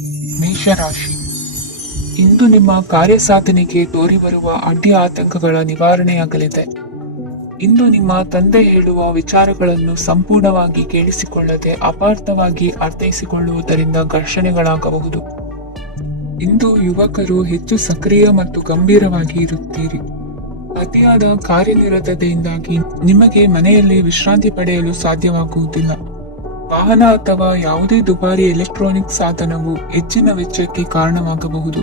ಮೇಷರಾಶಿ. ಇಂದು ನಿಮ್ಮ ಕಾರ್ಯಸಾಧನೆಗೆ ತೋರಿಬರುವ ಅಡ್ಡಿ ಆತಂಕಗಳ ನಿವಾರಣೆಯಾಗಲಿದೆ. ಇಂದು ನಿಮ್ಮ ತಂದೆ ಹೇಳುವ ವಿಚಾರಗಳನ್ನು ಸಂಪೂರ್ಣವಾಗಿ ಕೇಳಿಸಿಕೊಳ್ಳದೆ ಅಪಾರ್ಥವಾಗಿ ಅರ್ಥೈಸಿಕೊಳ್ಳುವುದರಿಂದ ಘರ್ಷಣೆಗಳಾಗಬಹುದು. ಇಂದು ಯುವಕರು ಹೆಚ್ಚು ಸಕ್ರಿಯ ಮತ್ತು ಗಂಭೀರವಾಗಿ ಇರುತ್ತೀರಿ. ಅತಿಯಾದ ಕಾರ್ಯನಿರತತೆಯಿಂದಾಗಿ ನಿಮಗೆ ಮನೆಯಲ್ಲಿ ವಿಶ್ರಾಂತಿ ಪಡೆಯಲು ಸಾಧ್ಯವಾಗುವುದಿಲ್ಲ. ವಾಹನ ಅಥವಾ ಯಾವುದೇ ದುಬಾರಿ ಎಲೆಕ್ಟ್ರಾನಿಕ್ ಸಾಧನವು ಹೆಚ್ಚಿನ ವೆಚ್ಚಕ್ಕೆ ಕಾರಣವಾಗಬಹುದು.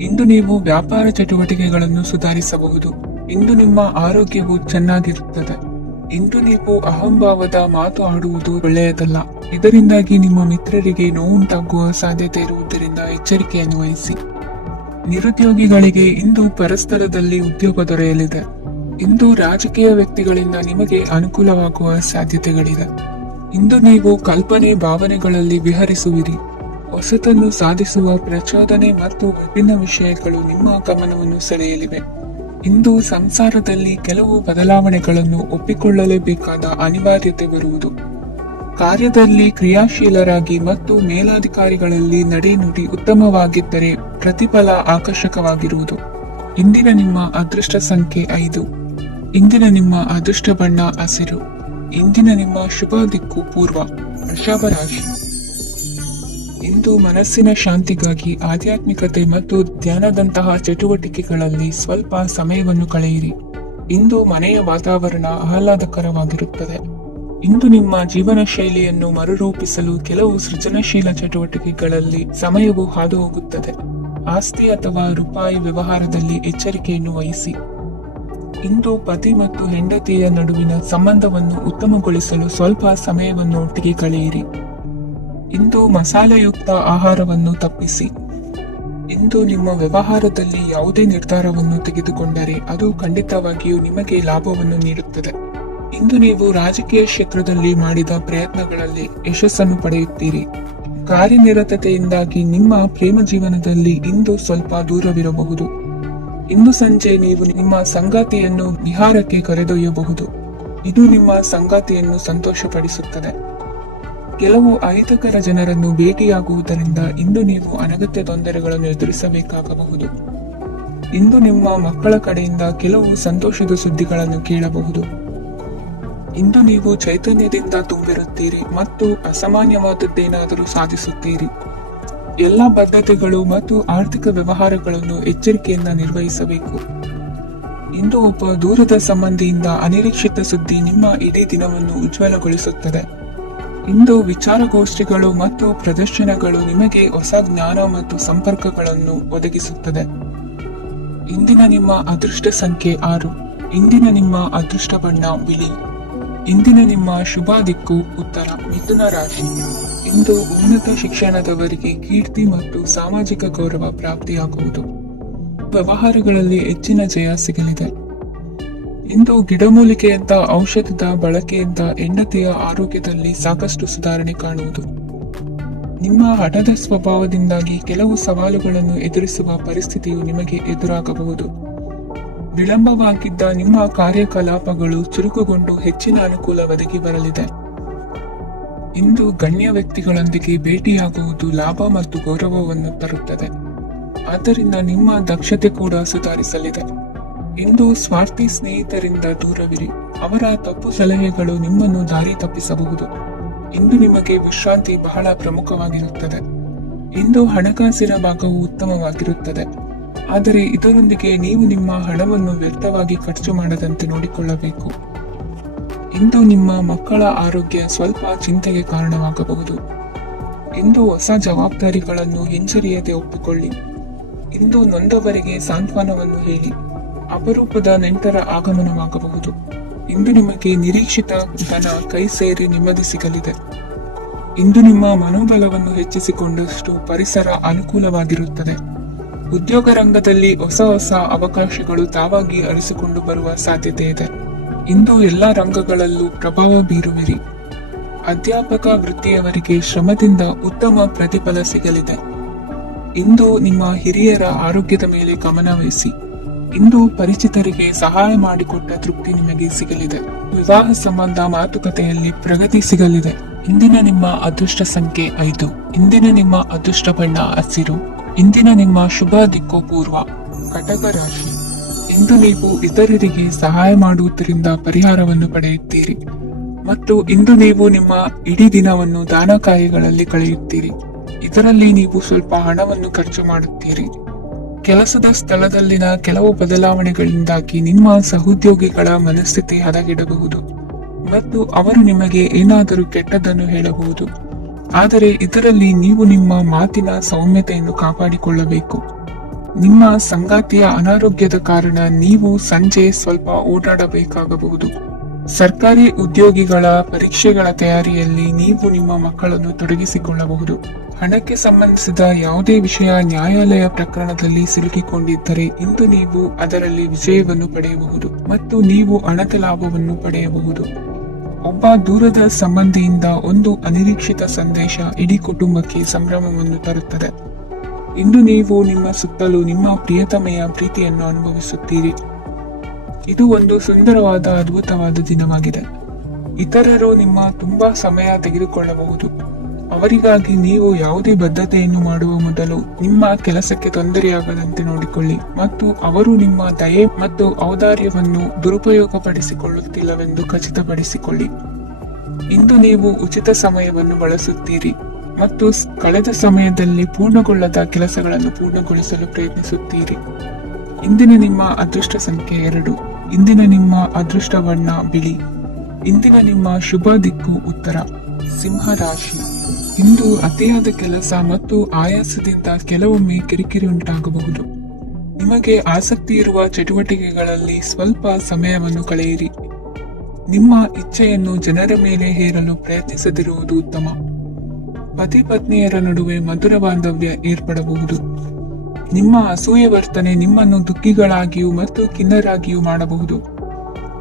ಇಂದು ನೀವು ವ್ಯಾಪಾರ ಚಟುವಟಿಕೆಗಳನ್ನು ಸುಧಾರಿಸಬಹುದು. ಇಂದು ನಿಮ್ಮ ಆರೋಗ್ಯವು ಚೆನ್ನಾಗಿರುತ್ತದೆ. ಇಂದು ನೀವು ಅಹಂಭಾವದ ಮಾತು ಆಡುವುದು ಒಳ್ಳೆಯದಲ್ಲ. ಇದರಿಂದಾಗಿ ನಿಮ್ಮ ಮಿತ್ರರಿಗೆ ನೋವುಂಟಾಗುವ ಸಾಧ್ಯತೆ ಇರುವುದರಿಂದ ಎಚ್ಚರಿಕೆಯನ್ನು ವಹಿಸಿ. ನಿರುದ್ಯೋಗಿಗಳಿಗೆ ಇಂದು ಪರಸ್ಥಳದಲ್ಲಿ ಉದ್ಯೋಗ ದೊರೆಯಲಿದೆ. ಇಂದು ರಾಜಕೀಯ ವ್ಯಕ್ತಿಗಳಿಂದ ನಿಮಗೆ ಅನುಕೂಲವಾಗುವ ಸಾಧ್ಯತೆಗಳಿದೆ. ಇಂದು ನೀವು ಕಲ್ಪನೆ ಭಾವನೆಗಳಲ್ಲಿ ವಿಹರಿಸುವಿರಿ. ಹೊಸತನ್ನು ಸಾಧಿಸುವ ಪ್ರಚೋದನೆ ಮತ್ತು ವಿಭಿನ್ನ ವಿಷಯಗಳು ನಿಮ್ಮ ಗಮನವನ್ನು ಸೆಳೆಯಲಿವೆ. ಇಂದು ಸಂಸಾರದಲ್ಲಿ ಕೆಲವು ಬದಲಾವಣೆಗಳನ್ನು ಒಪ್ಪಿಕೊಳ್ಳಲೇಬೇಕಾದ ಅನಿವಾರ್ಯತೆ ಬರುವುದು. ಕಾರ್ಯದಲ್ಲಿ ಕ್ರಿಯಾಶೀಲರಾಗಿ ಮತ್ತು ಮೇಲಾಧಿಕಾರಿಗಳಲ್ಲಿ ನಡೆನುಡಿ ಉತ್ತಮವಾಗಿದ್ದರೆ ಪ್ರತಿಫಲ ಆಕರ್ಷಕವಾಗಿರುವುದು. ಇಂದಿನ ನಿಮ್ಮ ಅದೃಷ್ಟ ಸಂಖ್ಯೆ 5. ಇಂದಿನ ನಿಮ್ಮ ಅದೃಷ್ಟ ಬಣ್ಣ ಹಸಿರು. ಇಂದಿನ ನಿಮ್ಮ ಶುಭ ದಿಕ್ಕು ಪೂರ್ವ. ವೃಷಭ ರಾಶಿ. ಇಂದು ಮನಸ್ಸಿನ ಶಾಂತಿಗಾಗಿ ಆಧ್ಯಾತ್ಮಿಕತೆ ಮತ್ತು ಧ್ಯಾನದಂತಹ ಚಟುವಟಿಕೆಗಳಲ್ಲಿ ಸ್ವಲ್ಪ ಸಮಯವನ್ನು ಕಳೆಯಿರಿ. ಇಂದು ಮನೆಯ ವಾತಾವರಣ ಆಹ್ಲಾದಕರವಾಗಿರುತ್ತದೆ. ಇಂದು ನಿಮ್ಮ ಜೀವನ ಶೈಲಿಯನ್ನು ಮರುರೂಪಿಸಲು ಕೆಲವು ಸೃಜನಶೀಲ ಚಟುವಟಿಕೆಗಳಲ್ಲಿ ಸಮಯವು ಹಾದು ಹೋಗುತ್ತದೆ. ಆಸ್ತಿ ಅಥವಾ ರೂಪಾಯಿ ವ್ಯವಹಾರದಲ್ಲಿ ಎಚ್ಚರಿಕೆಯನ್ನು ವಹಿಸಿ. ಇಂದು ಪತಿ ಮತ್ತು ಹೆಂಡತಿಯ ನಡುವಿನ ಸಂಬಂಧವನ್ನು ಉತ್ತಮಗೊಳಿಸಲು ಸ್ವಲ್ಪ ಸಮಯವನ್ನು ಒಟ್ಟಿಗೆ ಕಳೆಯಿರಿ. ಇಂದು ಮಸಾಲೆಯುಕ್ತ ಆಹಾರವನ್ನು ತಪ್ಪಿಸಿ. ಇಂದು ನಿಮ್ಮ ವ್ಯವಹಾರದಲ್ಲಿ ಯಾವುದೇ ನಿರ್ಧಾರವನ್ನು ತೆಗೆದುಕೊಂಡರೆ ಅದು ಖಂಡಿತವಾಗಿಯೂ ನಿಮಗೆ ಲಾಭವನ್ನು ನೀಡುತ್ತದೆ. ಇಂದು ನೀವು ರಾಜಕೀಯ ಕ್ಷೇತ್ರದಲ್ಲಿ ಮಾಡಿದ ಪ್ರಯತ್ನಗಳಲ್ಲಿ ಯಶಸ್ಸನ್ನು ಪಡೆಯುತ್ತೀರಿ. ಕಾರ್ಯನಿರತತೆಯಿಂದಾಗಿ ನಿಮ್ಮ ಪ್ರೇಮ ಜೀವನದಲ್ಲಿ ಇಂದು ಸ್ವಲ್ಪ ದೂರವಿರಬಹುದು. ಇಂದು ಸಂಜೆ ನೀವು ನಿಮ್ಮ ಸಂಗಾತಿಯನ್ನು ವಿಹಾರಕ್ಕೆ ಕರೆದೊಯ್ಯಬಹುದು. ಇದು ನಿಮ್ಮ ಸಂಗಾತಿಯನ್ನು ಸಂತೋಷಪಡಿಸುತ್ತದೆ. ಕೆಲವು ಅಹಿತಕರ ಜನರನ್ನು ಭೇಟಿಯಾಗುವುದರಿಂದ ಇಂದು ನೀವು ಅನಗತ್ಯ ತೊಂದರೆಗಳನ್ನು ಎದುರಿಸಬೇಕಾಗಬಹುದು. ಇಂದು ನಿಮ್ಮ ಮಕ್ಕಳ ಕಡೆಯಿಂದ ಕೆಲವು ಸಂತೋಷದ ಸುದ್ದಿಗಳನ್ನು ಕೇಳಬಹುದು. ಇಂದು ನೀವು ಚೈತನ್ಯದಿಂದ ತುಂಬಿರುತ್ತೀರಿ ಮತ್ತು ಅಸಾಮಾನ್ಯವಾದದ್ದೇನಾದರೂ ಸಾಧಿಸುತ್ತೀರಿ. ಎಲ್ಲ ಬದ್ಧತೆಗಳು ಮತ್ತು ಆರ್ಥಿಕ ವ್ಯವಹಾರಗಳನ್ನು ಎಚ್ಚರಿಕೆಯಿಂದ ನಿರ್ವಹಿಸಬೇಕು. ಇಂದು ಒಬ್ಬ ದೂರದ ಸಂಬಂಧಿಯಿಂದ ಅನಿರೀಕ್ಷಿತ ಸುದ್ದಿ ನಿಮ್ಮ ಇಡೀ ದಿನವನ್ನು ಉಜ್ವಲಗೊಳಿಸುತ್ತದೆ. ಇಂದು ವಿಚಾರಗೋಷ್ಠಿಗಳು ಮತ್ತು ಪ್ರದರ್ಶನಗಳು ನಿಮಗೆ ಹೊಸ ಜ್ಞಾನ ಮತ್ತು ಸಂಪರ್ಕಗಳನ್ನು ಒದಗಿಸುತ್ತದೆ. ಇಂದಿನ ನಿಮ್ಮ ಅದೃಷ್ಟ ಸಂಖ್ಯೆ 6. ಇಂದಿನ ನಿಮ್ಮ ಅದೃಷ್ಟ ಬಣ್ಣ ಬಿಳಿ. ಇಂದಿನ ನಿಮ್ಮ ಶುಭ ದಿಕ್ಕು ಉತ್ತರ. ಮಿಥುನ ರಾಶಿ. ಇಂದು ಉನ್ನತ ಶಿಕ್ಷಣದವರಿಗೆ ಕೀರ್ತಿ ಮತ್ತು ಸಾಮಾಜಿಕ ಗೌರವ ಪ್ರಾಪ್ತಿಯಾಗುವುದು. ವ್ಯವಹಾರಗಳಲ್ಲಿ ಹೆಚ್ಚಿನ ಜಯ ಸಿಗಲಿದೆ. ಇಂದು ಗಿಡಮೂಲಿಕೆಯಂತ ಔಷಧದ ಬಳಕೆಯಿಂದ ಹೆಂಡತಿಯ ಆರೋಗ್ಯದಲ್ಲಿ ಸಾಕಷ್ಟು ಸುಧಾರಣೆ ಕಾಣುವುದು. ನಿಮ್ಮ ಹಠದ ಸ್ವಭಾವದಿಂದಾಗಿ ಕೆಲವು ಸವಾಲುಗಳನ್ನು ಎದುರಿಸುವ ಪರಿಸ್ಥಿತಿಯು ನಿಮಗೆ ಎದುರಾಗಬಹುದು. ವಿಳಂಬವಾಗಿದ್ದ ನಿಮ್ಮ ಕಾರ್ಯಕಲಾಪಗಳು ಚುರುಕುಗೊಂಡು ಹೆಚ್ಚಿನ ಅನುಕೂಲ ಒದಗಿ ಬರಲಿದೆ. ಇಂದು ಗಣ್ಯ ವ್ಯಕ್ತಿಗಳೊಂದಿಗೆ ಭೇಟಿಯಾಗುವುದು ಲಾಭ ಮತ್ತು ಗೌರವವನ್ನು ತರುತ್ತದೆ. ಆದ್ದರಿಂದ ನಿಮ್ಮ ದಕ್ಷತೆ ಕೂಡ ಸುಧಾರಿಸಲಿದೆ. ಇಂದು ಸ್ವಾರ್ಥಿ ಸ್ನೇಹಿತರಿಂದ ದೂರವಿರಿ. ಅವರ ತಪ್ಪು ಸಲಹೆಗಳು ನಿಮ್ಮನ್ನು ದಾರಿ ತಪ್ಪಿಸಬಹುದು. ಇಂದು ನಿಮಗೆ ವಿಶ್ರಾಂತಿ ಬಹಳ ಪ್ರಮುಖವಾಗಿರುತ್ತದೆ. ಇಂದು ಹಣಕಾಸಿನ ಭಾಗವು ಉತ್ತಮವಾಗಿರುತ್ತದೆ. ಆದರೆ ಇದರೊಂದಿಗೆ ನೀವು ನಿಮ್ಮ ಹಣವನ್ನು ವ್ಯರ್ಥವಾಗಿ ಖರ್ಚು ಮಾಡದಂತೆ ನೋಡಿಕೊಳ್ಳಬೇಕು. ಇಂದು ನಿಮ್ಮ ಮಕ್ಕಳ ಆರೋಗ್ಯ ಸ್ವಲ್ಪ ಚಿಂತೆಗೆ ಕಾರಣವಾಗಬಹುದು. ಇಂದು ಹೊಸ ಜವಾಬ್ದಾರಿಗಳನ್ನು ಹಿಂಜರಿಯದೆ ಒಪ್ಪಿಕೊಳ್ಳಿ. ಇಂದು ನೊಂದವರಿಗೆ ಸಾಂತ್ವನವನ್ನು ಹೇಳಿ. ಅಪರೂಪದ ನೆಂಟರ ಆಗಮನವಾಗಬಹುದು. ಇಂದು ನಿಮಗೆ ನಿರೀಕ್ಷಿತ ಧನ ಕೈ ಸೇರಿ ನೆಮ್ಮದಿ ಸಿಗಲಿದೆ. ಇಂದು ನಿಮ್ಮ ಮನೋಬಲವನ್ನು ಹೆಚ್ಚಿಸಿಕೊಂಡಷ್ಟು ಪರಿಸರ ಅನುಕೂಲವಾಗಿರುತ್ತದೆ. ಉದ್ಯೋಗ ರಂಗದಲ್ಲಿ ಹೊಸ ಹೊಸ ಅವಕಾಶಗಳು ತಾವಾಗಿ ಅರಿಸಿಕೊಂಡು ಬರುವ ಸಾಧ್ಯತೆ ಇದೆ. ಇಂದು ಎಲ್ಲ ರಂಗಗಳಲ್ಲೂ ಪ್ರಭಾವ ಬೀರುವಿರಿ. ಅಧ್ಯಾಪಕ ವೃತ್ತಿಯವರಿಗೆ ಶ್ರಮದಿಂದ ಉತ್ತಮ ಪ್ರತಿಫಲ ಸಿಗಲಿದೆ. ಇಂದು ನಿಮ್ಮ ಹಿರಿಯರ ಆರೋಗ್ಯದ ಮೇಲೆ ಗಮನ ವಹಿಸಿ. ಇಂದು ಪರಿಚಿತರಿಗೆ ಸಹಾಯ ಮಾಡಿಕೊಟ್ಟ ತೃಪ್ತಿ ನಿಮಗೆ ಸಿಗಲಿದೆ. ವಿವಾಹ ಸಂಬಂಧ ಮಾತುಕತೆಯಲ್ಲಿ ಪ್ರಗತಿ ಸಿಗಲಿದೆ. ಇಂದಿನ ನಿಮ್ಮ ಅದೃಷ್ಟ ಸಂಖ್ಯೆ 5. ಇಂದಿನ ನಿಮ್ಮ ಅದೃಷ್ಟ ಬಣ್ಣ ಹಸಿರು. ಇಂದಿನ ನಿಮ್ಮ ಶುಭ ದಿಕ್ಕು ಪೂರ್ವ. ಕಟಕ ರಾಶಿ. ಇಂದು ನೀವು ಇತರರಿಗೆ ಸಹಾಯ ಮಾಡುವುದರಿಂದ ಪರಿಹಾರವನ್ನು ಪಡೆಯುತ್ತೀರಿ ಮತ್ತು ಇಂದು ನೀವು ನಿಮ್ಮ ಇಡೀ ದಿನವನ್ನು ದಾನ ಕಾರ್ಯಗಳಲ್ಲಿ ಕಳೆಯುತ್ತೀರಿ. ಇದರಲ್ಲಿ ನೀವು ಸ್ವಲ್ಪ ಹಣವನ್ನು ಖರ್ಚು ಮಾಡುತ್ತೀರಿ. ಕೆಲಸದ ಸ್ಥಳದಲ್ಲಿನ ಕೆಲವು ಬದಲಾವಣೆಗಳಿಂದಾಗಿ ನಿಮ್ಮ ಸಹೋದ್ಯೋಗಿಗಳ ಮನಸ್ಥಿತಿ ಹದಗೆಡಬಹುದು ಮತ್ತು ಅವರು ನಿಮಗೆ ಏನಾದರೂ ಕೆಟ್ಟದ್ದನ್ನು ಹೇಳಬಹುದು. ಆದರೆ ಇದರಲ್ಲಿ ನೀವು ನಿಮ್ಮ ಮಾತಿನ ಸೌಮ್ಯತೆಯನ್ನು ಕಾಪಾಡಿಕೊಳ್ಳಬೇಕು. ನಿಮ್ಮ ಸಂಗಾತಿಯ ಅನಾರೋಗ್ಯದ ಕಾರಣ ನೀವು ಸಂಜೆ ಸ್ವಲ್ಪ ಓಡಾಡಬೇಕಾಗಬಹುದು. ಸರ್ಕಾರಿ ಉದ್ಯೋಗಿಗಳ ಪರೀಕ್ಷೆಗಳ ತಯಾರಿಯಲ್ಲಿ ನೀವು ನಿಮ್ಮ ಮಕ್ಕಳನ್ನು ತೊಡಗಿಸಿಕೊಳ್ಳಬಹುದು. ಹಣಕ್ಕೆ ಸಂಬಂಧಿಸಿದ ಯಾವುದೇ ವಿಷಯ ನ್ಯಾಯಾಲಯ ಪ್ರಕರಣದಲ್ಲಿ ಸಿಲುಕಿಕೊಂಡಿದ್ದರೆ ಇಂದು ನೀವು ಅದರಲ್ಲಿ ವಿಜಯವನ್ನು ಪಡೆಯಬಹುದು ಮತ್ತು ನೀವು ಹಣದ ಲಾಭವನ್ನು ಪಡೆಯಬಹುದು. ಒಬ್ಬ ದೂರದ ಸಂಬಂಧಿಯಿಂದ ಒಂದು ಅನಿರೀಕ್ಷಿತ ಸಂದೇಶ ಇಡೀ ಕುಟುಂಬಕ್ಕೆ ಸಂಭ್ರಮವನ್ನು ತರುತ್ತದೆ. ಇಂದು ನೀವು ನಿಮ್ಮ ಸುತ್ತಲೂ ನಿಮ್ಮ ಪ್ರಿಯತಮೆಯ ಪ್ರೀತಿಯನ್ನು ಅನುಭವಿಸುತ್ತೀರಿ. ಇದು ಒಂದು ಸುಂದರವಾದ ಅದ್ಭುತವಾದ ದಿನವಾಗಿದೆ. ಇತರರು ನಿಮ್ಮ ತುಂಬಾ ಸಮಯ ತೆಗೆದುಕೊಳ್ಳಬಹುದು. ಅವರಿಗಾಗಿ ನೀವು ಯಾವುದೇ ಬದ್ಧತೆಯನ್ನು ಮಾಡುವ ಮೊದಲು ನಿಮ್ಮ ಕೆಲಸಕ್ಕೆ ತೊಂದರೆಯಾಗದಂತೆ ನೋಡಿಕೊಳ್ಳಿ ಮತ್ತು ಅವರು ನಿಮ್ಮ ದಯೆ ಮತ್ತು ಔದಾರ್ಯವನ್ನು ದುರುಪಯೋಗಪಡಿಸಿಕೊಳ್ಳುತ್ತಿಲ್ಲವೆಂದು ಖಚಿತಪಡಿಸಿಕೊಳ್ಳಿ. ಇಂದು ನೀವು ಉಚಿತ ಸಮಯವನ್ನು ಬಳಸುತ್ತೀರಿ ಮತ್ತು ಕಳೆದ ಸಮಯದಲ್ಲಿ ಪೂರ್ಣಗೊಳ್ಳದ ಕೆಲಸಗಳನ್ನು ಪೂರ್ಣಗೊಳಿಸಲು ಪ್ರಯತ್ನಿಸುತ್ತೀರಿ. ಇಂದಿನ ನಿಮ್ಮ ಅದೃಷ್ಟ ಸಂಖ್ಯೆ 2. ಇಂದಿನ ನಿಮ್ಮ ಅದೃಷ್ಟ ಬಣ್ಣ ಬಿಳಿ. ಇಂದಿನ ನಿಮ್ಮ ಶುಭ ದಿಕ್ಕು ಉತ್ತರ. ಸಿಂಹ ರಾಶಿ. ಇಂದು ಅತಿಯಾದ ಕೆಲಸ ಮತ್ತು ಆಯಾಸದಿಂದ ಕೆಲವೊಮ್ಮೆ ಕಿರಿಕಿರಿ ಉಂಟಾಗಬಹುದು. ನಿಮಗೆ ಆಸಕ್ತಿ ಇರುವ ಚಟುವಟಿಕೆಗಳಲ್ಲಿ ಸ್ವಲ್ಪ ಸಮಯವನ್ನು ಕಳೆಯಿರಿ. ನಿಮ್ಮ ಇಚ್ಛೆಯನ್ನು ಜನರ ಮೇಲೆ ಹೇರಲು ಪ್ರಯತ್ನಿಸದಿರುವುದು ಉತ್ತಮ. ಪತಿ ಪತ್ನಿಯರ ನಡುವೆ ಮಧುರ ಬಾಂಧವ್ಯ ಏರ್ಪಡಬಹುದು. ನಿಮ್ಮ ಅಸೂಯೆ ವರ್ತನೆ ನಿಮ್ಮನ್ನು ದುಃಖಿಗಳಾಗಿಯೂ ಮತ್ತು ಖಿನ್ನರಾಗಿಯೂ ಮಾಡಬಹುದು.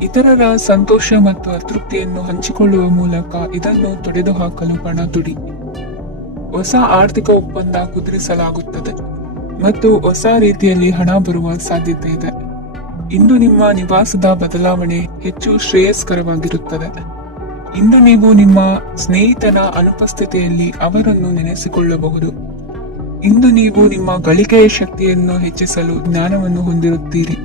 ಇತರರ ಸಂತೋಷ ಮತ್ತು ಅತೃಪ್ತಿಯನ್ನು ಹಂಚಿಕೊಳ್ಳುವ ಮೂಲಕ ಇದನ್ನು ತೊಡೆದುಹಾಕಲು ಪಣ ತೊಡಿ. ಹೊಸ ಆರ್ಥಿಕ ಒಪ್ಪಂದ ಕುದುರಿಸಲಾಗುತ್ತದೆ ಮತ್ತು ಹೊಸ ರೀತಿಯಲ್ಲಿ ಹಣ ಬರುವ ಸಾಧ್ಯತೆ ಇದೆ. ಇಂದು ನಿಮ್ಮ ನಿವಾಸದ ಬದಲಾವಣೆ ಹೆಚ್ಚು ಶ್ರೇಯಸ್ಕರವಾಗಿರುತ್ತದೆ. ಇಂದು ನೀವು ನಿಮ್ಮ ಸ್ನೇಹಿತನ ಅನುಪಸ್ಥಿತಿಯಲ್ಲಿ ಅವರನ್ನು ನೆನೆಸಿಕೊಳ್ಳಬಹುದು. ಇಂದು ನೀವು ನಿಮ್ಮ ಗಳಿಕೆಯ ಶಕ್ತಿಯನ್ನು ಹೆಚ್ಚಿಸಲು ಜ್ಞಾನವನ್ನು ಹೊಂದಿರುತ್ತೀರಿ.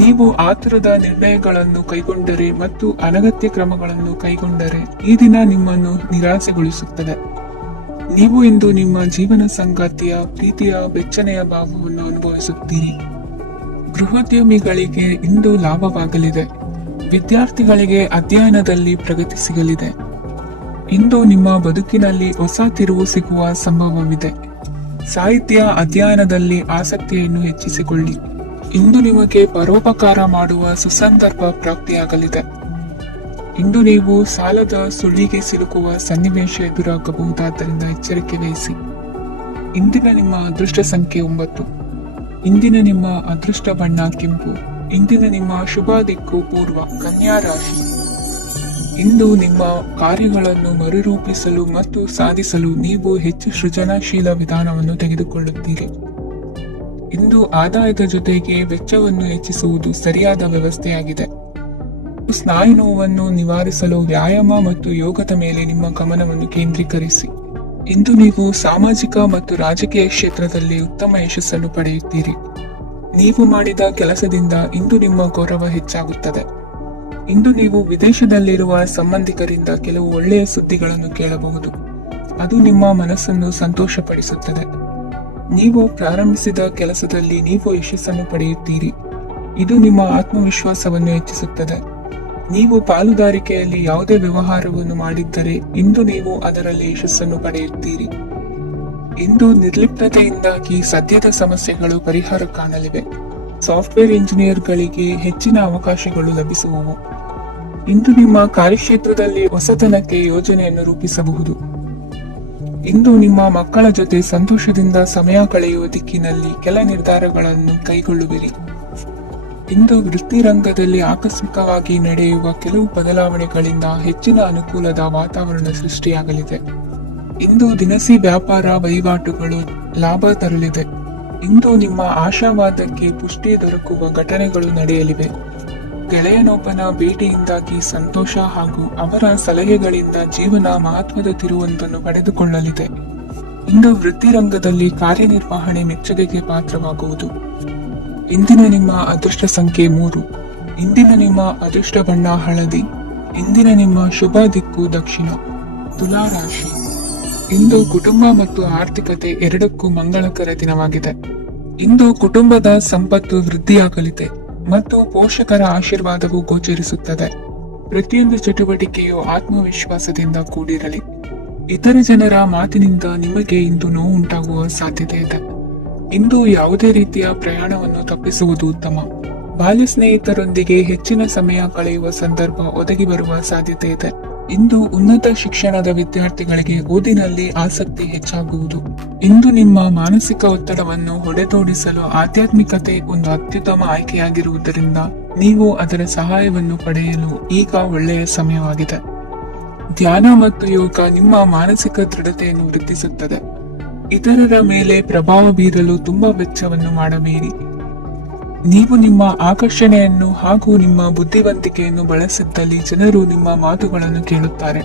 ನೀವು ಆತುರದ ನಿರ್ಣಯಗಳನ್ನು ಕೈಗೊಂಡರೆ ಮತ್ತು ಅನಗತ್ಯ ಕ್ರಮಗಳನ್ನು ಕೈಗೊಂಡರೆ ಈ ದಿನ ನಿಮ್ಮನ್ನು ನಿರಾಸೆಗೊಳಿಸುತ್ತದೆ. ನೀವು ಇಂದು ನಿಮ್ಮ ಜೀವನ ಸಂಗಾತಿಯ ಪ್ರೀತಿಯ ಬೆಚ್ಚನೆಯ ಭಾವವನ್ನು ಅನುಭವಿಸುತ್ತೀರಿ. ಗೃಹೋದ್ಯಮಿಗಳಿಗೆ ಇಂದು ಲಾಭವಾಗಲಿದೆ. ವಿದ್ಯಾರ್ಥಿಗಳಿಗೆ ಅಧ್ಯಯನದಲ್ಲಿ ಪ್ರಗತಿ ಸಿಗಲಿದೆ. ಇಂದು ನಿಮ್ಮ ಬದುಕಿನಲ್ಲಿ ಹೊಸ ತಿರುವು ಸಿಗುವ ಸಂಭವವಿದೆ. ಸಾಹಿತ್ಯ ಅಧ್ಯಯನದಲ್ಲಿ ಆಸಕ್ತಿಯನ್ನು ಹೆಚ್ಚಿಸಿಕೊಳ್ಳಿ. ಇಂದು ನಿಮಗೆ ಪರೋಪಕಾರ ಮಾಡುವ ಸುಸಂದರ್ಭ ಪ್ರಾಪ್ತಿಯಾಗಲಿದೆ. ಇಂದು ನೀವು ಸಾಲದ ಸುಳಿಗೆ ಸಿಲುಕುವ ಸನ್ನಿವೇಶ ಎದುರಾಗಬಹುದಾದ್ದರಿಂದ ಎಚ್ಚರಿಕೆ ವಹಿಸಿ. ಇಂದಿನ ನಿಮ್ಮ ಅದೃಷ್ಟ ಸಂಖ್ಯೆ 9. ಇಂದಿನ ನಿಮ್ಮ ಅದೃಷ್ಟ ಬಣ್ಣ ಕೆಂಪು. ಇಂದಿನ ನಿಮ್ಮ ಶುಭ ದಿಕ್ಕು ಪೂರ್ವ. ಕನ್ಯಾ ರಾಶಿ. ಇಂದು ನಿಮ್ಮ ಕಾರ್ಯಗಳನ್ನು ಮರುರೂಪಿಸಲು ಮತ್ತು ಸಾಧಿಸಲು ನೀವು ಹೆಚ್ಚು ಸೃಜನಶೀಲ ವಿಧಾನವನ್ನು ತೆಗೆದುಕೊಳ್ಳುತ್ತೀರಿ. ಇಂದು ಆದಾಯದ ಜೊತೆಗೆ ವೆಚ್ಚವನ್ನು ಹೆಚ್ಚಿಸುವುದು ಸರಿಯಾದ ವ್ಯವಸ್ಥೆಯಾಗಿದೆ. ಸ್ನಾಯು ನೋವನ್ನು ನಿವಾರಿಸಲು ವ್ಯಾಯಾಮ ಮತ್ತು ಯೋಗದ ಮೇಲೆ ನಿಮ್ಮ ಗಮನವನ್ನು ಕೇಂದ್ರೀಕರಿಸಿ. ಇಂದು ನೀವು ಸಾಮಾಜಿಕ ಮತ್ತು ರಾಜಕೀಯ ಕ್ಷೇತ್ರದಲ್ಲಿ ಉತ್ತಮ ಯಶಸ್ಸನ್ನು ಪಡೆಯುತ್ತೀರಿ. ನೀವು ಮಾಡಿದ ಕೆಲಸದಿಂದ ಇಂದು ನಿಮ್ಮ ಗೌರವ ಹೆಚ್ಚಾಗುತ್ತದೆ. ಇಂದು ನೀವು ವಿದೇಶದಲ್ಲಿರುವ ಸಂಬಂಧಿಕರಿಂದ ಕೆಲವು ಒಳ್ಳೆಯ ಸುದ್ದಿಗಳನ್ನು ಕೇಳಬಹುದು. ಅದು ನಿಮ್ಮ ಮನಸ್ಸನ್ನು ಸಂತೋಷಪಡಿಸುತ್ತದೆ. ನೀವು ಪ್ರಾರಂಭಿಸಿದ ಕೆಲಸದಲ್ಲಿ ನೀವು ಯಶಸ್ಸನ್ನು ಪಡೆಯುತ್ತೀರಿ. ಇದು ನಿಮ್ಮ ಆತ್ಮವಿಶ್ವಾಸವನ್ನು ಹೆಚ್ಚಿಸುತ್ತದೆ. ನೀವು ಪಾಲುದಾರಿಕೆಯಲ್ಲಿ ಯಾವುದೇ ವ್ಯವಹಾರವನ್ನು ಮಾಡಿದ್ದರೆ ಇಂದು ನೀವು ಅದರಲ್ಲಿ ಯಶಸ್ಸನ್ನು ಪಡೆಯುತ್ತೀರಿ. ಇಂದು ನಿರ್ಲಿಪ್ತತೆಯಿಂದಾಗಿ ಸದ್ಯದ ಸಮಸ್ಯೆಗಳು ಪರಿಹಾರ ಕಾಣಲಿವೆ. ಸಾಫ್ಟ್ವೇರ್ ಇಂಜಿನಿಯರ್ಗಳಿಗೆ ಹೆಚ್ಚಿನ ಅವಕಾಶಗಳು ಲಭಿಸುವವು. ಇಂದು ನಿಮ್ಮ ಕಾರ್ಯಕ್ಷೇತ್ರದಲ್ಲಿ ಹೊಸತನಕ್ಕೆ ಯೋಜನೆಯನ್ನು ರೂಪಿಸಬಹುದು. ಇಂದು ನಿಮ್ಮ ಮಕ್ಕಳ ಜೊತೆ ಸಂತೋಷದಿಂದ ಸಮಯ ಕಳೆಯುವ ದಿಕ್ಕಿನಲ್ಲಿ ಕೆಲ ನಿರ್ಧಾರಗಳನ್ನು ಕೈಗೊಳ್ಳುವಿರಿ. ಇಂದು ವೃತ್ತಿರಂಗದಲ್ಲಿ ಆಕಸ್ಮಿಕವಾಗಿ ನಡೆಯುವ ಕೆಲವು ಬದಲಾವಣೆಗಳಿಂದ ಹೆಚ್ಚಿನ ಅನುಕೂಲದ ವಾತಾವರಣ ಸೃಷ್ಟಿಯಾಗಲಿದೆ. ಇಂದು ದಿನಸಿ ವ್ಯಾಪಾರ ವಹಿವಾಟುಗಳು ಲಾಭ ತರಲಿದೆ. ಇಂದು ನಿಮ್ಮ ಆಶಾವಾದಕ್ಕೆ ಪುಷ್ಟಿ ದೊರಕುವ ಘಟನೆಗಳು ನಡೆಯಲಿವೆ. ಗೆಳೆಯನೊಬ್ಬನ ಭೇಟಿಯಿಂದಾಗಿ ಸಂತೋಷ ಹಾಗೂ ಅವರ ಸಲಹೆಗಳಿಂದ ಜೀವನ ಮಹತ್ವದ ತಿರುವೊಂದನ್ನು ಪಡೆದುಕೊಳ್ಳಲಿದೆ. ಇಂದು ವೃತ್ತಿರಂಗದಲ್ಲಿ ಕಾರ್ಯನಿರ್ವಹಣೆ ಮೆಚ್ಚುಗೆಗೆ ಪಾತ್ರವಾಗುವುದು. ಇಂದಿನ ನಿಮ್ಮ ಅದೃಷ್ಟ ಸಂಖ್ಯೆ 3. ಇಂದಿನ ನಿಮ್ಮ ಅದೃಷ್ಟ ಬಣ್ಣ ಹಳದಿ. ಇಂದಿನ ನಿಮ್ಮ ಶುಭ ದಿಕ್ಕು ದಕ್ಷಿಣ. ತುಲಾ ರಾಶಿ. ಇಂದು ಕುಟುಂಬ ಮತ್ತು ಆರ್ಥಿಕತೆ ಎರಡಕ್ಕೂ ಮಂಗಳಕರ ದಿನವಾಗಿದೆ. ಇಂದು ಕುಟುಂಬದ ಸಂಪತ್ತು ವೃದ್ಧಿಯಾಗಲಿದೆ ಮತ್ತು ಪೋಷಕರ ಆಶೀರ್ವಾದವು ಗೋಚರಿಸುತ್ತದೆ. ಪ್ರತಿಯೊಂದು ಚಟುವಟಿಕೆಯು ಆತ್ಮವಿಶ್ವಾಸದಿಂದ ಕೂಡಿರಲಿ. ಇತರ ಜನರ ಮಾತಿನಿಂದ ನಿಮಗೆ ಇಂದು ನೋವು ಉಂಟಾಗುವ ಸಾಧ್ಯತೆ ಇದೆ. ಇಂದು ಯಾವುದೇ ರೀತಿಯ ಪ್ರಯಾಣವನ್ನು ತಪ್ಪಿಸುವುದು ಉತ್ತಮ. ಬಾಲ್ಯ ಸ್ನೇಹಿತರೊಂದಿಗೆ ಹೆಚ್ಚಿನ ಸಮಯ ಕಳೆಯುವ ಸಂದರ್ಭ ಒದಗಿ ಬರುವ ಸಾಧ್ಯತೆ ಇದೆ. ಇಂದು ಉನ್ನತ ಶಿಕ್ಷಣದ ವಿದ್ಯಾರ್ಥಿಗಳಿಗೆ ಓದಿನಲ್ಲಿ ಆಸಕ್ತಿ ಹೆಚ್ಚಾಗುವುದು. ಇಂದು ನಿಮ್ಮ ಮಾನಸಿಕ ಒತ್ತಡವನ್ನು ಹೊಡೆದೋಡಿಸಲು ಆಧ್ಯಾತ್ಮಿಕತೆ ಒಂದು ಅತ್ಯುತ್ತಮ ಆಯ್ಕೆಯಾಗಿರುವುದರಿಂದ ನೀವು ಅದರ ಸಹಾಯವನ್ನು ಪಡೆಯಲು ಈಗ ಒಳ್ಳೆಯ ಸಮಯವಾಗಿದೆ. ಧ್ಯಾನ ಮತ್ತು ಯೋಗ ನಿಮ್ಮ ಮಾನಸಿಕ ದೃಢತೆಯನ್ನು ವೃದ್ಧಿಸುತ್ತದೆ. ಇತರರ ಮೇಲೆ ಪ್ರಭಾವ ಬೀರಲು ತುಂಬಾ ವೆಚ್ಚವನ್ನು ಮಾಡಬೇಡಿ. ನೀವು ನಿಮ್ಮ ಆಕರ್ಷಣೆಯನ್ನು ಹಾಗೂ ನಿಮ್ಮ ಬುದ್ಧಿವಂತಿಕೆಯನ್ನು ಬಳಸಿದ್ದಲ್ಲಿ ಜನರು ನಿಮ್ಮ ಮಾತುಗಳನ್ನು ಕೇಳುತ್ತಾರೆ.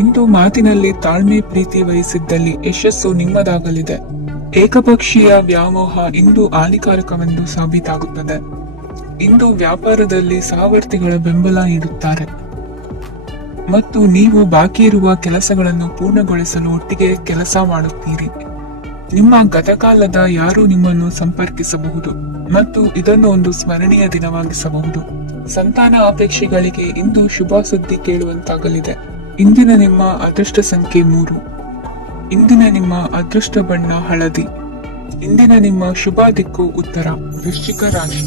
ಇಂದು ಮಾತಿನಲ್ಲಿ ತಾಳ್ಮೆ ಪ್ರೀತಿ ವಹಿಸಿದ್ದಲ್ಲಿ ಯಶಸ್ಸು ನಿಮ್ಮದಾಗಲಿದೆ. ಏಕಪಕ್ಷೀಯ ವ್ಯಾಮೋಹ ಇಂದು ಹಾನಿಕಾರಕವೆಂದು ಸಾಬೀತಾಗುತ್ತದೆ. ಇಂದು ವ್ಯಾಪಾರದಲ್ಲಿ ಸಹವರ್ತಿಗಳ ಬೆಂಬಲ ನೀಡುತ್ತಾರೆ ಮತ್ತು ನೀವು ಬಾಕಿ ಇರುವ ಕೆಲಸಗಳನ್ನು ಪೂರ್ಣಗೊಳಿಸಲು ಒಟ್ಟಿಗೆ ಕೆಲಸ ಮಾಡುತ್ತೀರಿ. ನಿಮ್ಮ ಗತಕಾಲದ ಯಾರು ನಿಮ್ಮನ್ನು ಸಂಪರ್ಕಿಸಬಹುದು ಮತ್ತು ಇದನ್ನು ಒಂದು ಸ್ಮರಣೀಯ ದಿನವಾಗಿಸಬಹುದು. ಸಂತಾನ ಅಪೇಕ್ಷೆಗಳಿಗೆ ಇಂದು ಶುಭ ಸುದ್ದಿ ಕೇಳುವಂತಾಗಲಿದೆ. ಇಂದಿನ ನಿಮ್ಮ ಅದೃಷ್ಟ ಸಂಖ್ಯೆ 3. ಇಂದಿನ ನಿಮ್ಮ ಅದೃಷ್ಟ ಬಣ್ಣ ಹಳದಿ. ಇಂದಿನ ನಿಮ್ಮ ಶುಭ ದಿಕ್ಕು ಉತ್ತರ. ವೃಶ್ಚಿಕ ರಾಶಿ.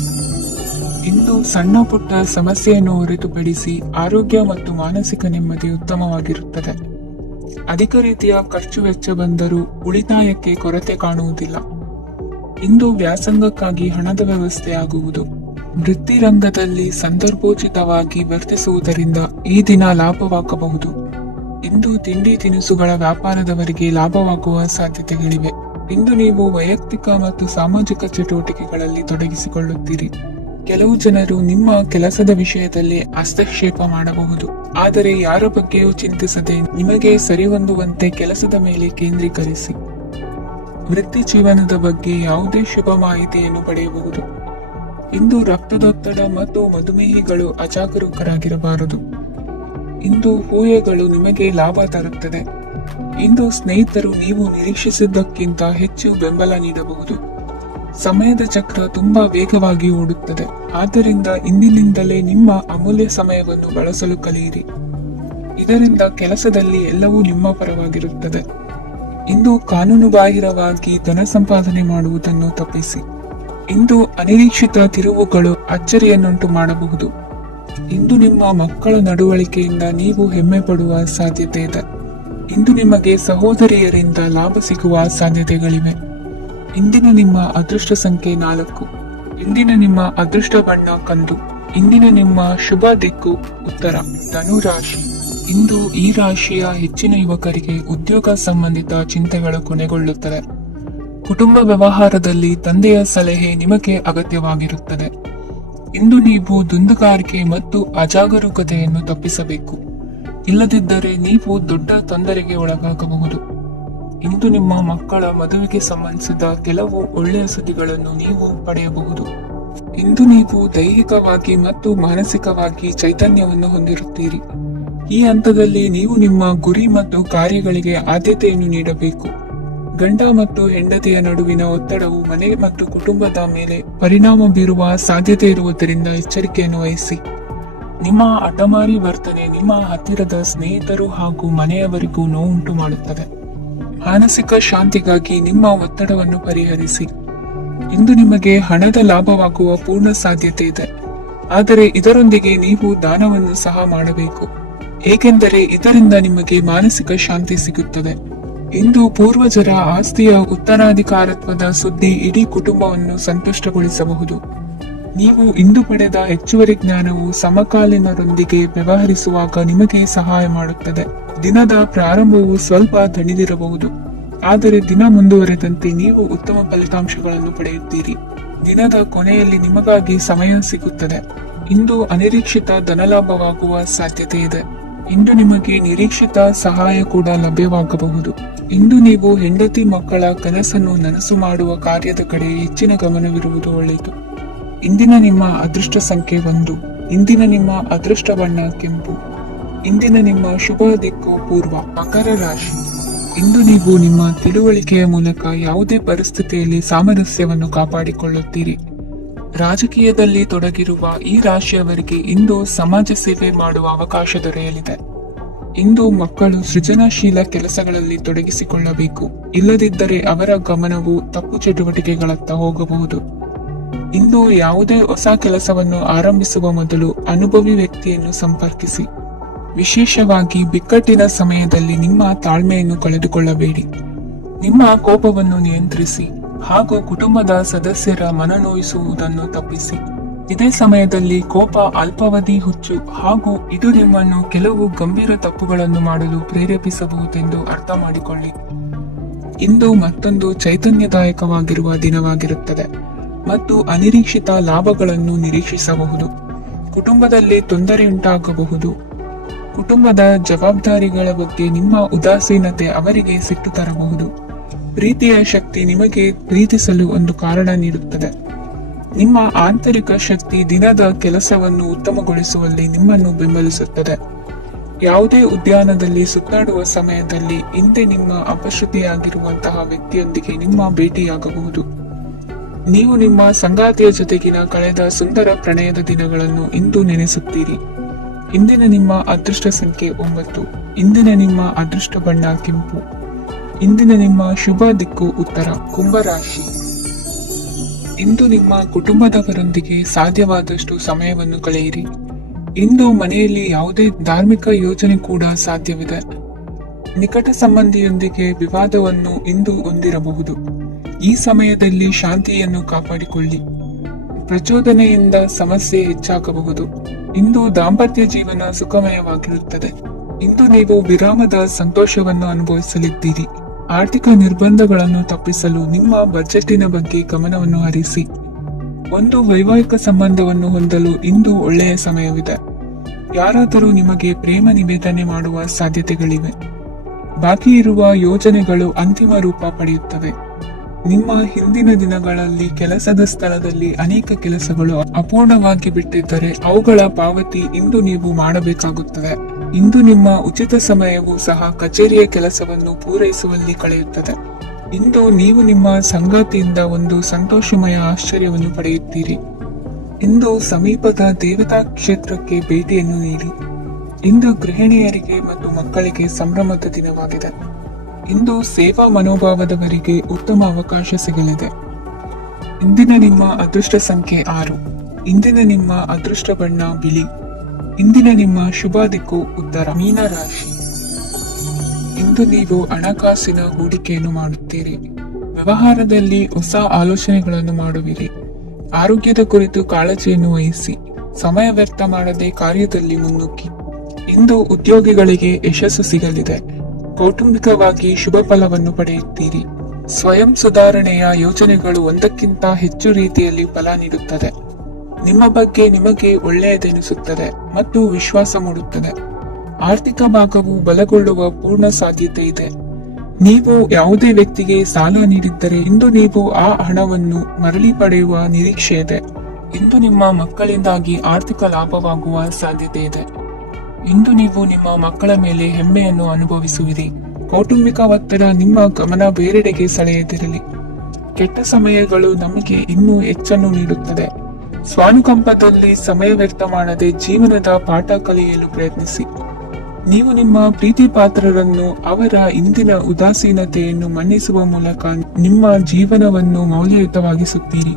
ಇಂದು ಸಣ್ಣ ಪುಟ್ಟ ಸಮಸ್ಯೆಯನ್ನು ಹೊರತುಪಡಿಸಿ ಆರೋಗ್ಯ ಮತ್ತು ಮಾನಸಿಕ ನೆಮ್ಮದಿ ಉತ್ತಮವಾಗಿರುತ್ತದೆ. ಅಧಿಕ ರೀತಿಯ ಖರ್ಚು ವೆಚ್ಚ ಬಂದರೂ ಉಳಿತಾಯಕ್ಕೆ ಕೊರತೆ ಕಾಣುವುದಿಲ್ಲ. ಇಂದು ವ್ಯಾಸಂಗಕ್ಕಾಗಿ ಹಣದ ವ್ಯವಸ್ಥೆ ಆಗುವುದು. ವೃತ್ತಿರಂಗದಲ್ಲಿ ಸಂದರ್ಭೋಚಿತವಾಗಿ ವರ್ತಿಸುವುದರಿಂದ ಈ ದಿನ ಲಾಭವಾಗಬಹುದು. ಇಂದು ತಿಂಡಿ ತಿನಿಸುಗಳ ವ್ಯಾಪಾರದವರಿಗೆ ಲಾಭವಾಗುವ ಸಾಧ್ಯತೆಗಳಿವೆ. ಇಂದು ನೀವು ವೈಯಕ್ತಿಕ ಮತ್ತು ಸಾಮಾಜಿಕ ಚಟುವಟಿಕೆಗಳಲ್ಲಿ ತೊಡಗಿಸಿಕೊಳ್ಳುತ್ತೀರಿ. ಕೆಲವು ಜನರು ನಿಮ್ಮ ಕೆಲಸದ ವಿಷಯದಲ್ಲಿ ಹಸ್ತಕ್ಷೇಪ ಮಾಡಬಹುದು, ಆದರೆ ಯಾರ ಬಗ್ಗೆಯೂ ಚಿಂತಿಸದೆ ನಿಮಗೆ ಸರಿಹೊಂದುವಂತೆ ಕೆಲಸದ ಮೇಲೆ ಕೇಂದ್ರೀಕರಿಸಿ. ವೃತ್ತಿ ಜೀವನದ ಬಗ್ಗೆ ಯಾವುದೇ ಶುಭ ಮಾಹಿತಿಯನ್ನು ಪಡೆಯಬಹುದು. ಇಂದು ರಕ್ತದೊತ್ತಡ ಮತ್ತು ಮಧುಮೇಹಿಗಳು ಅಜಾಗರೂಕರಾಗಿರಬಾರದು. ಇಂದು ಊಹೆಗಳು ನಿಮಗೆ ಲಾಭ ತರುತ್ತದೆ. ಇಂದು ಸ್ನೇಹಿತರು ನೀವು ನಿರೀಕ್ಷಿಸಿದ್ದಕ್ಕಿಂತ ಹೆಚ್ಚು ಬೆಂಬಲ ನೀಡಬಹುದು. ಸಮಯದ ಚಕ್ರ ತುಂಬಾ ವೇಗವಾಗಿ ಓಡುತ್ತದೆ, ಆದ್ದರಿಂದ ಇಂದಿನಿಂದಲೇ ನಿಮ್ಮ ಅಮೂಲ್ಯ ಸಮಯವನ್ನು ಬಳಸಲು ಕಲಿಯಿರಿ. ಇದರಿಂದ ಕೆಲಸದಲ್ಲಿ ಎಲ್ಲವೂ ನಿಮ್ಮ ಪರವಾಗಿರುತ್ತದೆ. ಇಂದು ಕಾನೂನುಬಾಹಿರವಾಗಿ ಧನ ಸಂಪಾದನೆ ಮಾಡುವುದನ್ನು ತಪ್ಪಿಸಿ. ಇಂದು ಅನಿರೀಕ್ಷಿತ ತಿರುವುಗಳು ಅಚ್ಚರಿಯನ್ನುಂಟು ಮಾಡಬಹುದು. ಇಂದು ನಿಮ್ಮ ಮಕ್ಕಳ ನಡವಳಿಕೆಯಿಂದ ನೀವು ಹೆಮ್ಮೆ ಪಡುವ ಸಾಧ್ಯತೆ ಇದೆ. ಇಂದು ನಿಮಗೆ ಸಹೋದರಿಯರಿಂದ ಲಾಭ ಸಿಗುವ ಸಾಧ್ಯತೆಗಳಿವೆ. ಇಂದಿನ ನಿಮ್ಮ ಅದೃಷ್ಟ ಸಂಖ್ಯೆ 4. ಇಂದಿನ ನಿಮ್ಮ ಅದೃಷ್ಟ ಬಣ್ಣ ಕಂದು. ಇಂದಿನ ನಿಮ್ಮ ಶುಭ ದಿಕ್ಕು ಉತ್ತರ. ಧನು ರಾಶಿ. ಇಂದು ಈ ರಾಶಿಯ ಹೆಚ್ಚಿನ ಯುವಕರಿಗೆ ಉದ್ಯೋಗ ಸಂಬಂಧಿತ ಚಿಂತೆಗಳು ಕೊನೆಗೊಳ್ಳುತ್ತದೆ. ಕುಟುಂಬ ವ್ಯವಹಾರದಲ್ಲಿ ತಂದೆಯ ಸಲಹೆ ನಿಮಗೆ ಅಗತ್ಯವಾಗಿರುತ್ತದೆ. ಇಂದು ನೀವು ದುಂದುಗಾರಿಕೆ ಮತ್ತು ಅಜಾಗರೂಕತೆಯನ್ನು ತಪ್ಪಿಸಬೇಕು. ಇಲ್ಲದಿದ್ದರೆ ನೀವು ದೊಡ್ಡ ತೊಂದರೆಗೆ ಒಳಗಾಗಬಹುದು. ಇಂದು ನಿಮ್ಮ ಮಕ್ಕಳ ಮದುವೆಗೆ ಸಂಬಂಧಿಸಿದ ಕೆಲವು ಒಳ್ಳೆಯ ಸುದ್ದಿಗಳನ್ನು ನೀವು ಪಡೆಯಬಹುದು. ಇಂದು ನೀವು ದೈಹಿಕವಾಗಿ ಮತ್ತು ಮಾನಸಿಕವಾಗಿ ಚೈತನ್ಯವನ್ನು ಹೊಂದಿರುತ್ತೀರಿ. ಈ ಹಂತದಲ್ಲಿ ನೀವು ನಿಮ್ಮ ಗುರಿ ಮತ್ತು ಕಾರ್ಯಗಳಿಗೆ ಆದ್ಯತೆಯನ್ನು ನೀಡಬೇಕು. ಗಂಡ ಮತ್ತು ಹೆಂಡತಿಯ ನಡುವಿನ ಒತ್ತಡವು ಮನೆ ಮತ್ತು ಕುಟುಂಬದ ಮೇಲೆ ಪರಿಣಾಮ ಬೀರುವ ಸಾಧ್ಯತೆ ಇರುವುದರಿಂದ ಎಚ್ಚರಿಕೆಯನ್ನು ವಹಿಸಿ. ನಿಮ್ಮ ಹಠಮಾರಿ ವರ್ತನೆ ನಿಮ್ಮ ಹತ್ತಿರದ ಸ್ನೇಹಿತರು ಹಾಗೂ ಮನೆಯವರಿಗೂ ನೋವುಂಟು ಮಾಡುತ್ತದೆ. ಮಾನಸಿಕ ಶಾಂತಿಗಾಗಿ ನಿಮ್ಮ ಒತ್ತಡವನ್ನು ಪರಿಹರಿಸಿ. ಇಂದು ನಿಮಗೆ ಹಣದ ಲಾಭವಾಗುವ ಪೂರ್ಣ ಸಾಧ್ಯತೆ ಇದೆ, ಆದರೆ ಇದರೊಂದಿಗೆ ನೀವು ದಾನವನ್ನು ಸಹ ಮಾಡಬೇಕು, ಏಕೆಂದರೆ ಇದರಿಂದ ನಿಮಗೆ ಮಾನಸಿಕ ಶಾಂತಿ ಸಿಗುತ್ತದೆ. ಇಂದು ಪೂರ್ವಜರ ಆಸ್ತಿಯ ಉತ್ತರಾಧಿಕಾರತ್ವದ ಸುದ್ದಿ ಇಡೀ ಕುಟುಂಬವನ್ನು ಸಂತುಷ್ಟಗೊಳಿಸಬಹುದು. ನೀವು ಇಂದು ಪಡೆದ ಹೆಚ್ಚುವರಿ ಜ್ಞಾನವು ಸಮಕಾಲೀನರೊಂದಿಗೆ ವ್ಯವಹರಿಸುವಾಗ ನಿಮಗೆ ಸಹಾಯ ಮಾಡುತ್ತದೆ. ದಿನದ ಪ್ರಾರಂಭವು ಸ್ವಲ್ಪ ದಣಿದಿರಬಹುದು, ಆದರೆ ದಿನ ಮುಂದುವರೆದಂತೆ ನೀವು ಉತ್ತಮ ಫಲಿತಾಂಶಗಳನ್ನು ಪಡೆಯುತ್ತೀರಿ. ದಿನದ ಕೊನೆಯಲ್ಲಿ ನಿಮಗಾಗಿ ಸಮಯ ಸಿಗುತ್ತದೆ. ಇಂದು ಅನಿರೀಕ್ಷಿತ ಧನಲಾಭವಾಗುವ ಸಾಧ್ಯತೆ ಇದೆ. ಇಂದು ನಿಮಗೆ ನಿರೀಕ್ಷಿತ ಸಹಾಯ ಕೂಡ ಲಭ್ಯವಾಗಬಹುದು. ಇಂದು ನೀವು ಹೆಂಡತಿ ಮಕ್ಕಳ ಕನಸನ್ನು ನನಸು ಮಾಡುವ ಕಾರ್ಯದ ಕಡೆ ಹೆಚ್ಚಿನ ಗಮನವಿರುವುದು ಒಳ್ಳೆಯದು. ಇಂದಿನ ನಿಮ್ಮ ಅದೃಷ್ಟ ಸಂಖ್ಯೆ 1. ಇಂದಿನ ನಿಮ್ಮ ಅದೃಷ್ಟ ಬಣ್ಣ ಕೆಂಪು. ಇಂದಿನ ನಿಮ್ಮ ಶುಭ ದಿಕ್ಕು ಪೂರ್ವ. ಮಕರ ರಾಶಿ. ಇಂದು ನೀವು ನಿಮ್ಮ ತಿಳುವಳಿಕೆಯ ಮೂಲಕ ಯಾವುದೇ ಪರಿಸ್ಥಿತಿಯಲ್ಲಿ ಸಾಮರಸ್ಯವನ್ನು ಕಾಪಾಡಿಕೊಳ್ಳುತ್ತೀರಿ. ರಾಜಕೀಯದಲ್ಲಿ ತೊಡಗಿರುವ ಈ ರಾಶಿಯವರಿಗೆ ಇಂದು ಸಮಾಜ ಸೇವೆ ಮಾಡುವ ಅವಕಾಶ ದೊರೆಯಲಿದೆ. ಇಂದು ಮಕ್ಕಳು ಸೃಜನಶೀಲ ಕೆಲಸಗಳಲ್ಲಿ ತೊಡಗಿಸಿಕೊಳ್ಳಬೇಕು. ಇಲ್ಲದಿದ್ದರೆ ಅವರ ಗಮನವು ತಪ್ಪು ಚಟುವಟಿಕೆಗಳತ್ತ ಹೋಗಬಹುದು. ಇಂದು ಯಾವುದೇ ಹೊಸ ಕೆಲಸವನ್ನು ಆರಂಭಿಸುವ ಮೊದಲು ಅನುಭವಿ ವ್ಯಕ್ತಿಯನ್ನು ಸಂಪರ್ಕಿಸಿ. ವಿಶೇಷವಾಗಿ ಬಿಕ್ಕಟ್ಟಿನ ಸಮಯದಲ್ಲಿ ನಿಮ್ಮ ತಾಳ್ಮೆಯನ್ನು ಕಳೆದುಕೊಳ್ಳಬೇಡಿ. ನಿಮ್ಮ ಕೋಪವನ್ನು ನಿಯಂತ್ರಿಸಿ ಹಾಗೂ ಕುಟುಂಬದ ಸದಸ್ಯರ ಮನನೋಯಿಸುವುದನ್ನು ತಪ್ಪಿಸಿ. ಇದೇ ಸಮಯದಲ್ಲಿ ಕೋಪ ಅಲ್ಪಾವಧಿ ಹುಚ್ಚು ಹಾಗೂ ಇದು ನಿಮ್ಮನ್ನು ಕೆಲವು ಗಂಭೀರ ತಪ್ಪುಗಳನ್ನು ಮಾಡಲು ಪ್ರೇರೇಪಿಸಬಹುದೆಂದು ಅರ್ಥ ಮಾಡಿಕೊಳ್ಳಿ. ಇಂದು ಮತ್ತೊಂದು ಚೈತನ್ಯದಾಯಕವಾಗಿರುವ ದಿನವಾಗಿರುತ್ತದೆ ಮತ್ತು ಅನಿರೀಕ್ಷಿತ ಲಾಭಗಳನ್ನು ನಿರೀಕ್ಷಿಸಬಹುದು. ಕುಟುಂಬದಲ್ಲಿ ತೊಂದರೆಯುಂಟಾಗಬಹುದು. ಕುಟುಂಬದ ಜವಾಬ್ದಾರಿಗಳ ಬಗ್ಗೆ ನಿಮ್ಮ ಉದಾಸೀನತೆ ಅವರಿಗೆ ಸಿಟ್ಟು ತರಬಹುದು. ಪ್ರೀತಿಯ ಶಕ್ತಿ ನಿಮಗೆ ಪ್ರೀತಿಸಲು ಒಂದು ಕಾರಣ ನೀಡುತ್ತದೆ. ನಿಮ್ಮ ಆಂತರಿಕ ಶಕ್ತಿ ದಿನದ ಕೆಲಸವನ್ನು ಉತ್ತಮಗೊಳಿಸುವಲ್ಲಿ ನಿಮ್ಮನ್ನು ಬೆಂಬಲಿಸುತ್ತದೆ. ಯಾವುದೇ ಉದ್ಯಾನದಲ್ಲಿ ಸುತ್ತಾಡುವ ಸಮಯದಲ್ಲಿ ಹಿಂದೆ ನಿಮ್ಮ ಅಪಶ್ರುತಿಯಾಗಿರುವಂತಹ ವ್ಯಕ್ತಿಯೊಂದಿಗೆ ನಿಮ್ಮ ಭೇಟಿಯಾಗಬಹುದು. ನೀವು ನಿಮ್ಮ ಸಂಗಾತಿಯ ಜೊತೆಗಿನ ಕಳೆದ ಸುಂದರ ಪ್ರಣಯದ ದಿನಗಳನ್ನು ಇಂದು ನೆನೆಸುತ್ತೀರಿ. ಇಂದಿನ ನಿಮ್ಮ ಅದೃಷ್ಟ ಸಂಖ್ಯೆ 9. ಇಂದಿನ ನಿಮ್ಮ ಅದೃಷ್ಟ ಬಣ್ಣ ಕೆಂಪು. ಇಂದಿನ ನಿಮ್ಮ ಶುಭ ದಿಕ್ಕು ಉತ್ತರ. ಕುಂಭರಾಶಿ. ಇಂದು ನಿಮ್ಮ ಕುಟುಂಬದವರೊಂದಿಗೆ ಸಾಧ್ಯವಾದಷ್ಟು ಸಮಯವನ್ನು ಕಳೆಯಿರಿ. ಇಂದು ಮನೆಯಲ್ಲಿ ಯಾವುದೇ ಧಾರ್ಮಿಕ ಯೋಜನೆ ಕೂಡ ಸಾಧ್ಯವಿದೆ. ನಿಕಟ ಸಂಬಂಧಿಯೊಂದಿಗೆ ವಿವಾದವನ್ನು ಇಂದು ಹೊಂದಿರಬಹುದು. ಈ ಸಮಯದಲ್ಲಿ ಶಾಂತಿಯನ್ನು ಕಾಪಾಡಿಕೊಳ್ಳಿ. ಪ್ರಚೋದನೆಯಿಂದ ಸಮಸ್ಯೆ ಹೆಚ್ಚಾಗಬಹುದು. ಇಂದು ದಾಂಪತ್ಯ ಜೀವನ ಸುಖಮಯವಾಗಿರುತ್ತದೆ. ಇಂದು ನೀವು ವಿರಾಮದ ಸಂತೋಷವನ್ನು ಅನುಭವಿಸಲಿದ್ದೀರಿ. ಆರ್ಥಿಕ ನಿರ್ಬಂಧಗಳನ್ನು ತಪ್ಪಿಸಲು ನಿಮ್ಮ ಬಜೆಟಿನ ಬಗ್ಗೆ ಗಮನವನ್ನು ಹರಿಸಿ. ಒಂದು ವೈವಾಹಿಕ ಸಂಬಂಧವನ್ನು ಹೊಂದಲು ಇಂದು ಒಳ್ಳೆಯ ಸಮಯವಿದೆ. ಯಾರಾದರೂ ನಿಮಗೆ ಪ್ರೇಮ ನಿವೇದನೆ ಮಾಡುವ ಸಾಧ್ಯತೆಗಳಿವೆ. ಬಾಕಿ ಇರುವ ಯೋಜನೆಗಳು ಅಂತಿಮ ರೂಪ ಪಡೆಯುತ್ತವೆ. ನಿಮ್ಮ ಹಿಂದಿನ ದಿನಗಳಲ್ಲಿ ಕೆಲಸದ ಸ್ಥಳದಲ್ಲಿ ಅನೇಕ ಕೆಲಸಗಳು ಅಪೂರ್ಣವಾಗಿ ಬಿಟ್ಟಿದ್ದರೆ ಅವುಗಳ ಪಾವತಿ ಇಂದು ನೀವು ಮಾಡಬೇಕಾಗುತ್ತದೆ. ಇಂದು ನಿಮ್ಮ ಉಚಿತ ಸಮಯವು ಸಹ ಕಚೇರಿಯ ಕೆಲಸವನ್ನು ಪೂರೈಸುವಲ್ಲಿ ಕಳೆಯುತ್ತದೆ. ಇಂದು ನೀವು ನಿಮ್ಮ ಸಂಗಾತಿಯಿಂದ ಒಂದು ಸಂತೋಷಮಯ ಆಶ್ಚರ್ಯವನ್ನು ಪಡೆಯುತ್ತೀರಿ. ಇಂದು ಸಮೀಪದ ದೇವತಾ ಕ್ಷೇತ್ರಕ್ಕೆ ಭೇಟಿಯನ್ನು ನೀಡಿ. ಇಂದು ಗೃಹಿಣಿಯರಿಗೆ ಮತ್ತು ಮಕ್ಕಳಿಗೆ ಸಂಭ್ರಮದ ದಿನವಾಗಿದೆ. ಇಂದು ಸೇವಾ ಮನೋಭಾವದವರಿಗೆ ಉತ್ತಮ ಅವಕಾಶ ಸಿಗಲಿದೆ. ಇಂದಿನ ನಿಮ್ಮ ಅದೃಷ್ಟ ಸಂಖ್ಯೆ 6. ಇಂದಿನ ನಿಮ್ಮ ಅದೃಷ್ಟ ಬಣ್ಣ ಬಿಳಿ. ಇಂದಿನ ನಿಮ್ಮ ಶುಭ ದಿಕ್ಕು ಉತ್ತರ. ಮೀನರಾಶಿ. ಇಂದು ನೀವು ಹಣಕಾಸಿನ ಹೂಡಿಕೆಯನ್ನು ಮಾಡುತ್ತೀರಿ. ವ್ಯವಹಾರದಲ್ಲಿ ಹೊಸ ಆಲೋಚನೆಗಳನ್ನು ಮಾಡುವಿರಿ. ಆರೋಗ್ಯದ ಕುರಿತು ಕಾಳಜಿಯನ್ನು ವಹಿಸಿ. ಸಮಯ ವ್ಯರ್ಥ ಮಾಡದೆ ಕಾರ್ಯದಲ್ಲಿ ಮುನ್ನುಗ್ಗಿ. ಇಂದು ಉದ್ಯೋಗಿಗಳಿಗೆ ಯಶಸ್ಸು ಸಿಗಲಿದೆ. ಕೌಟುಂಬಿಕವಾಗಿ ಶುಭ ಫಲವನ್ನು ಪಡೆಯುತ್ತೀರಿ. ಸ್ವಯಂ ಸುಧಾರಣೆಯ ಯೋಜನೆಗಳು ಒಂದಕ್ಕಿಂತ ಹೆಚ್ಚು ರೀತಿಯಲ್ಲಿ ಫಲ ನೀಡುತ್ತದೆ. ನಿಮ್ಮ ಬಗ್ಗೆ ನಿಮಗೆ ಒಳ್ಳೆಯದೆನಿಸುತ್ತದೆ ಮತ್ತು ವಿಶ್ವಾಸ ಮೂಡುತ್ತದೆ. ಆರ್ಥಿಕ ಭಾಗವು ಬಲಗೊಳ್ಳುವ ಪೂರ್ಣ ಸಾಧ್ಯತೆ ಇದೆ. ನೀವು ಯಾವುದೇ ವ್ಯಕ್ತಿಗೆ ಸಾಲ ನೀಡಿದ್ದರೆ ಇಂದು ನೀವು ಆ ಹಣವನ್ನು ಮರಳಿ ಪಡೆಯುವ ನಿರೀಕ್ಷೆ ಇದೆ. ಇಂದು ನಿಮ್ಮ ಮಕ್ಕಳಿಂದಾಗಿ ಆರ್ಥಿಕ ಲಾಭವಾಗುವ ಸಾಧ್ಯತೆ ಇದೆ. ಇಂದು ನೀವು ನಿಮ್ಮ ಮಕ್ಕಳ ಮೇಲೆ ಹೆಮ್ಮೆಯನ್ನು ಅನುಭವಿಸುವಿರಿ. ಕೌಟುಂಬಿಕ ಒತ್ತಡ ನಿಮ್ಮ ಗಮನ ಬೇರೆಡೆಗೆ ಸೆಳೆಯದಿರಲಿ. ಕೆಟ್ಟ ಸಮಯಗಳು ನಮಗೆ ಇನ್ನೂ ಹೆಚ್ಚನ್ನು ನೀಡುತ್ತದೆ. ಸ್ವಾನುಕಂಪದಲ್ಲಿ ಸಮಯ ವ್ಯರ್ಥ ಮಾಡದೆ ಜೀವನದ ಪಾಠ ಕಲಿಯಲು ಪ್ರಯತ್ನಿಸಿ. ನೀವು ನಿಮ್ಮ ಪ್ರೀತಿ ಪಾತ್ರರನ್ನು ಅವರ ಇಂದಿನ ಉದಾಸೀನತೆಯನ್ನು ಮನ್ನಿಸುವ ಮೂಲಕ ನಿಮ್ಮ ಜೀವನವನ್ನು ಮೌಲ್ಯಯುತವಾಗಿಸುತ್ತೀರಿ.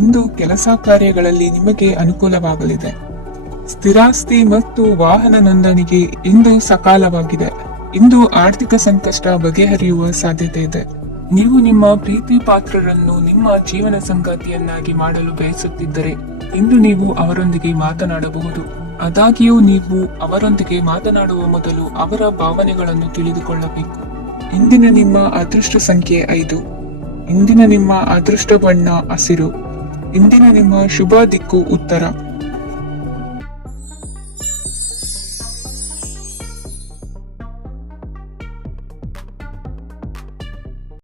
ಇಂದು ಕೆಲಸ ಕಾರ್ಯಗಳಲ್ಲಿ ನಿಮಗೆ ಅನುಕೂಲವಾಗಲಿದೆ. ಸ್ಥಿರಾಸ್ತಿ ಮತ್ತು ವಾಹನ ನೋಂದಣಿಗೆ ಇಂದು ಸಕಾಲವಾಗಿದೆ. ಇಂದು ಆರ್ಥಿಕ ಸಂಕಷ್ಟ ಬಗೆಹರಿಯುವ ಸಾಧ್ಯತೆ ಇದೆ. ನೀವು ನಿಮ್ಮ ಪ್ರೀತಿ ಪಾತ್ರರನ್ನು ನಿಮ್ಮ ಜೀವನ ಸಂಗಾತಿಯನ್ನಾಗಿ ಮಾಡಲು ಬಯಸುತ್ತಿದ್ದರೆ ಇಂದು ನೀವು ಅವರೊಂದಿಗೆ ಮಾತನಾಡಬಹುದು. ಆದಾಗ್ಯೂ ನೀವು ಅವರೊಂದಿಗೆ ಮಾತನಾಡುವ ಮೊದಲು ಅವರ ಭಾವನೆಗಳನ್ನು ತಿಳಿದುಕೊಳ್ಳಬೇಕು. ಇಂದಿನ ನಿಮ್ಮ ಅದೃಷ್ಟ ಸಂಖ್ಯೆ 5. ಇಂದಿನ ನಿಮ್ಮ ಅದೃಷ್ಟ ಬಣ್ಣ ಹಸಿರು. ಇಂದಿನ ನಿಮ್ಮ ಶುಭ ದಿಕ್ಕು ಉತ್ತರ.